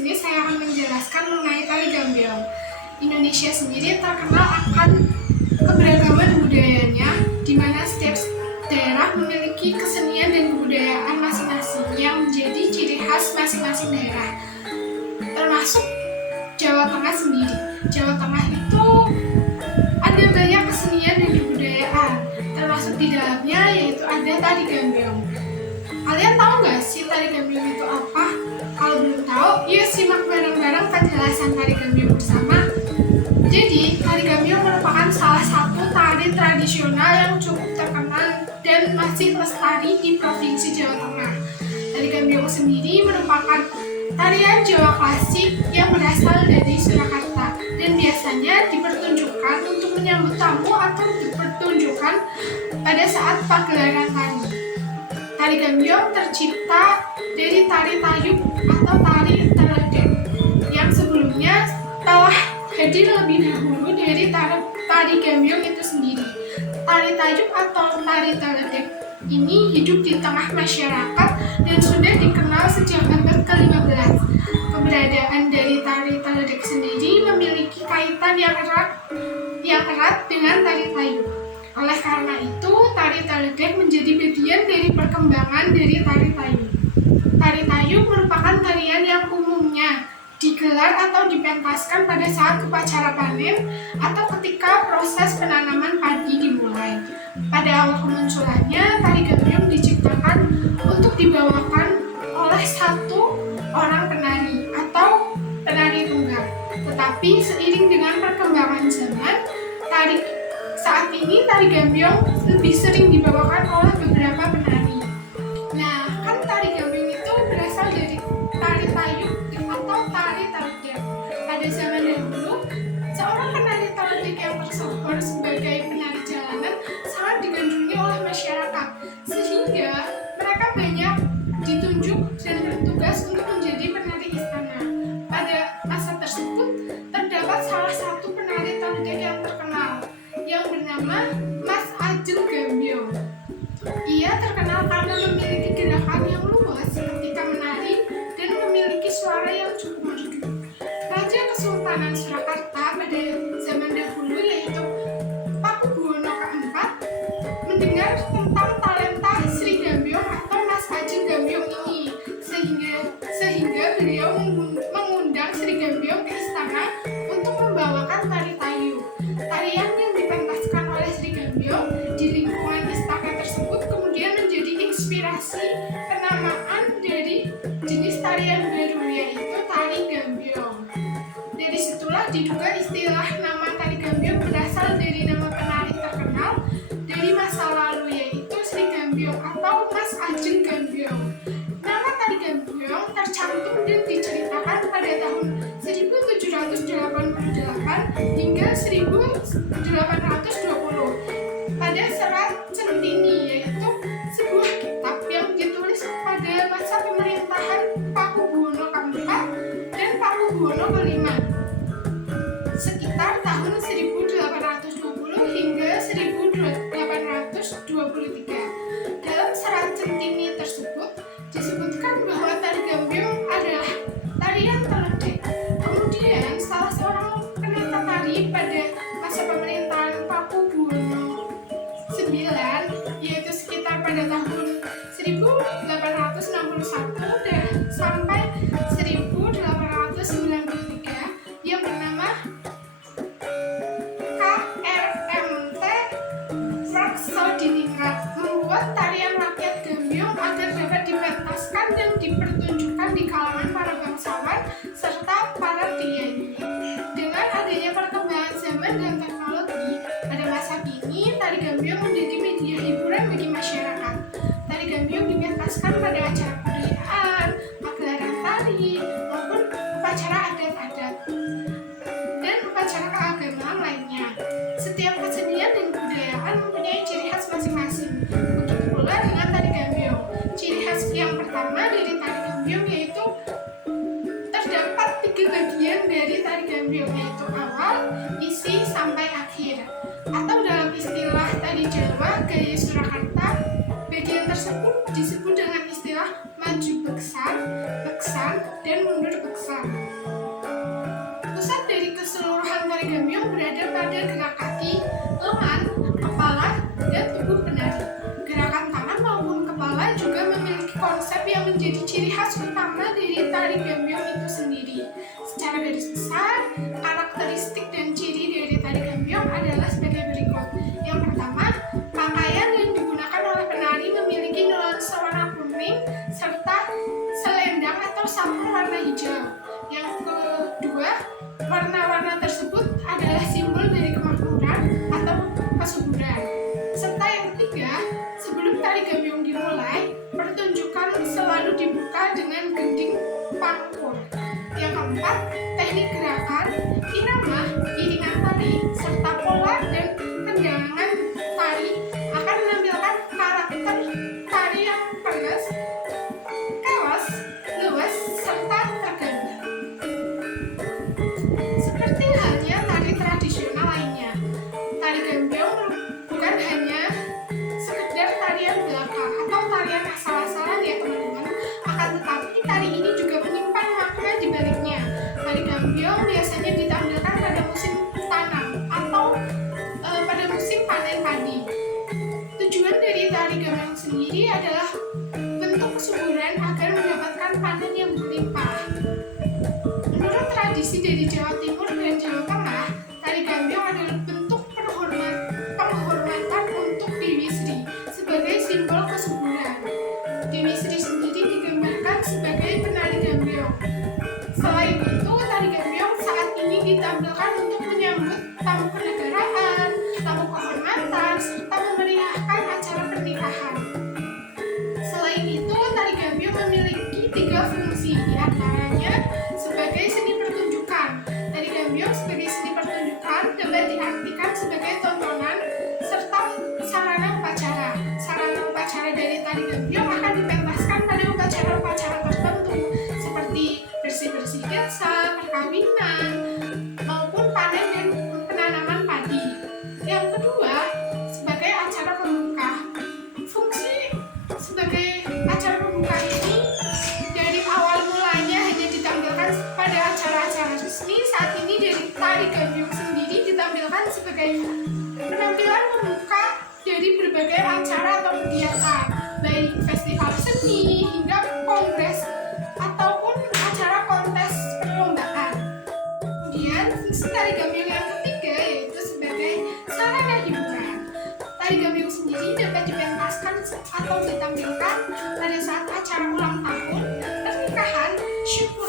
sini saya akan menjelaskan mengenai tari gambiong. Indonesia sendiri terkenal akan keberagaman budayanya, di mana setiap daerah memiliki kesenian dan kebudayaan masing-masing yang menjadi ciri khas masing-masing daerah. Termasuk Jawa Tengah sendiri. Jawa Tengah itu ada banyak kesenian dan kebudayaan, termasuk di dalamnya yaitu ada tari gambiong. Kalian tahu nggak sih tari gambiong itu apa? Kalau belum tahu, yuk simak bareng-bareng penjelasan tari gambiong bersama. Jadi, tari gambiong merupakan salah satu tari tradisional yang cukup terkenal dan masih lestari di Provinsi Jawa Tengah. Tari gambiong sendiri merupakan tarian Jawa klasik yang berasal dari Surakarta dan biasanya dipertunjukkan untuk menyambut tamu atau dipertunjukkan pada saat pagelaran tari. Tari gambiong tercipta dari tari tayub atau tari teledek yang sebelumnya telah hadir lebih dahulu dari tari gambiong itu sendiri. Tari tayub atau tari teledek ini hidup di tengah masyarakat dan sudah dikenal sejak abad ke-15. Keberadaan dari tari teledek sendiri memiliki kaitan yang erat dengan tari tayub. Oleh karena itu, tari teledek menjadi bagian dari perkembangan dari tari tayub. Tari tayub merupakan tarian yang umumnya digelar atau dipentaskan pada saat upacara panen atau ketika proses penanaman padi dimulai. Pada awal kemunculannya, tari gambiong diciptakan untuk dibawakan oleh satu orang penari atau penari tunggal. Tetapi seiring dengan perkembangan zaman, saat ini tari gambiong lebih sering dibawakan oleh beberapa penari. Nah, kan tari gambiong itu berasal dari tari tayub atau tari teledek. Pada zaman dahulu, seorang penari teledek yang tersohor sebagai penari jalanan sangat digandrungi oleh masyarakat, sehingga mereka banyak ditunjuk dan bertugas untuk menjadi penari istana. Pada masa tersebut, terdapat salah satu penari teledek yang terkenal, yang bernama Mas Ajeng Gambiong. Ia terkenal karena memiliki gerakan yang luas ketika menari dan memiliki suara yang cukup merdu. Raja Kesultanan Surakarta pada zaman dahulu yaitu Pakubuwono IV mendengar tentang talenta Sri Gambiong atau Mas Ajeng Gambiong ini, sehingga beliau mengundang Sri Gambiong ke istana untuk membawakan tari tayub. Tarian yang dipentaskan oleh Sri Gambiong di lingkungan istana tersebut kemudian menjadi inspirasi penamaan dari jenis tarian baru yaitu tari gambiong. Dari situlah diduga istilah nama tari gambiong berasal dari nama penari terkenal dari masa lalu yaitu Sri Gambiong atau Mas Ajeng Gambiong. Nama tari gambiong tercantum dan diceritakan pada tahun 1788 hingga 1820 pada Serat Centini, yaitu sebuah kitab yang ditulis pada masa pemerintahan Pakubuwono keempat dan Pakubuwono kelima sekitar tahun 1820 hingga 1823. Dalam Serat Centini tersebut disebutkan bahwa tari gambiong adalah tarian teledek. Kemudian salah seorang penari pada masa pemerintahan Pakubuwono IX yaitu sekitar pada tahun 1861 dan sampai 1893 yang bernama KRMT Praksodiningrat membuat tarian rakyat gambiong agar dapat dipentaskan dan dipertunjukkan di kalangan para bangsawan serta para priayi. Dengan adanya perkembangan zaman dan teknologi, pada masa kini tari gambiong menjadi media hiburan bagi masyarakat. Tari gambiong dipentaskan pada acara perayaan, pagelaran tari, maupun upacara adat-adat dan upacara keagamaan lainnya. Setiap kesenian dan kebudayaan mempunyai ciri khas masing-masing. Begitu pula dengan tari gambiong. Ciri khas yang pertama dari tari gambiong yaitu terdapat 3 bagian dari tari gambiong, yaitu awal, isi, sampai akhir. Atau dalam istilah tari Jawa gaya Surakarta, bagian tersebut disebut dengan istilah maju beksan, depan dan mundur ke belakang. Pusat dari keseluruhan tari gambiong berada pada gerak kaki, lengan, kepala, dan tubuh penari. Gerakan tangan maupun kepala juga memiliki konsep yang menjadi ciri khas utama dari tari gambiong itu sendiri. Secara garis besar, karakteristik dan ciri dari tari gambiong adalah sebagai berikut. Yang pertama, pakaian yang digunakan oleh penari memiliki nuansa warna kuning serta selendang atau sampul warna hijau. Yang kedua, warna-warna tersebut adalah simbol dari kemakmuran atau kesuburan. Serta yang ketiga, sebelum tari gambiong dimulai, pertunjukan selalu dibuka dengan gending pangkur. Yang keempat, teknik gerakan, irama, iringan tari, serta pola dan tendangan tari akan menampilkan karakter tari yang pedas, kewas, luas, serta terganda. Seperti halnya tari tradisional lainnya, tari gambiong bukan hanya sekedar tarian belaka atau tarian asal-asalan ya teman-teman, akan tetapi tari ini juga menyimpan makna di baliknya. Tari gambiong biasanya ditampilkan pada musim tanam atau pada musim panen padi. Tujuan dari tari gambiong sendiri adalah bentuk kesuburan agar mendapatkan panen yang berlimpah. Menurut tradisi dari Jawa Timur dan Jawa Tengah, tari gambiong adalah bentuk penghormatan untuk Dewi Sri sebagai simbol kesuburan. Dewi Sri sendiri digambarkan sebagai penari gambiong. Selain itu, tari gambiong saat ini ditampilkan untuk menyambut tamu kenegaraan, tamu kehormatan, serta memeriahkan acara pernikahan. Selain itu, tari gambiong memiliki 3 fungsi, diantaranya sebagai seni pertunjukan. Tari gambiong sebagai seni pertunjukan dapat diartikan sebagai tontonan serta sarana upacara. Sarana upacara dari tari gambiong akan dipentaskan pada upacara-upacara tertentu seperti bersih-bersih desa, perkawinan, maupun panen dan penanaman padi. Yang kedua, sebagai acara pembuka. Fungsi sebagai acara pembuka ini dari awal mulanya hanya ditampilkan pada acara-acara resmi. Saat ini dari tari gambiong sendiri ditampilkan sebagai penampilan pembuka dari berbagai acara atau kegiatan, baik festival seni hingga kongres ataupun acara kontes perlombaan. Kemudian fungsi tari gambiong yang ketiga yaitu sebagai sarana hiburan. Tari gambiong sendiri dapat dipentaskan atau ditampilkan pada saat acara ulang tahun, pernikahan, syukuran,